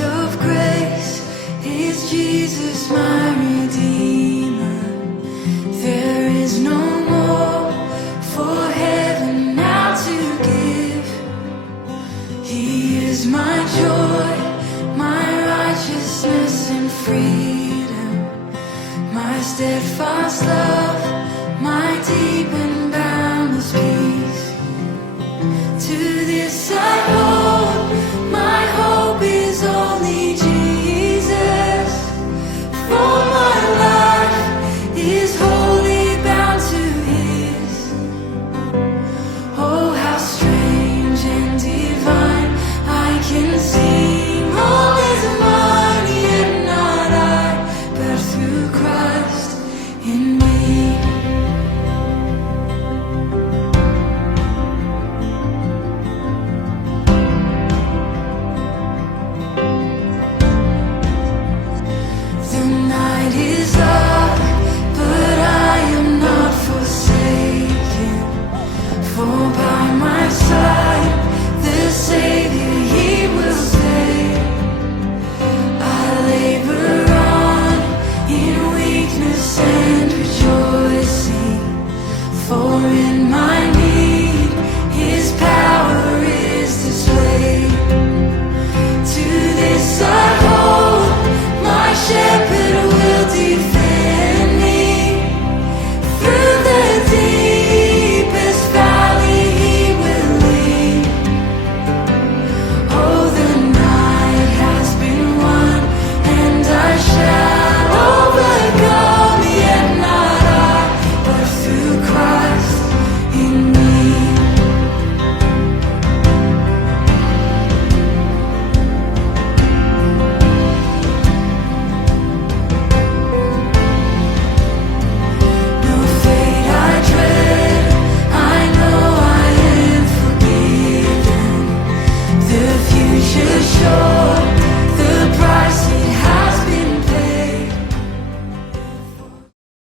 of grace is Jesus, my Redeemer. There is no more for heaven now to give. He is my joy, my righteousness and freedom, my steadfast love, my deep and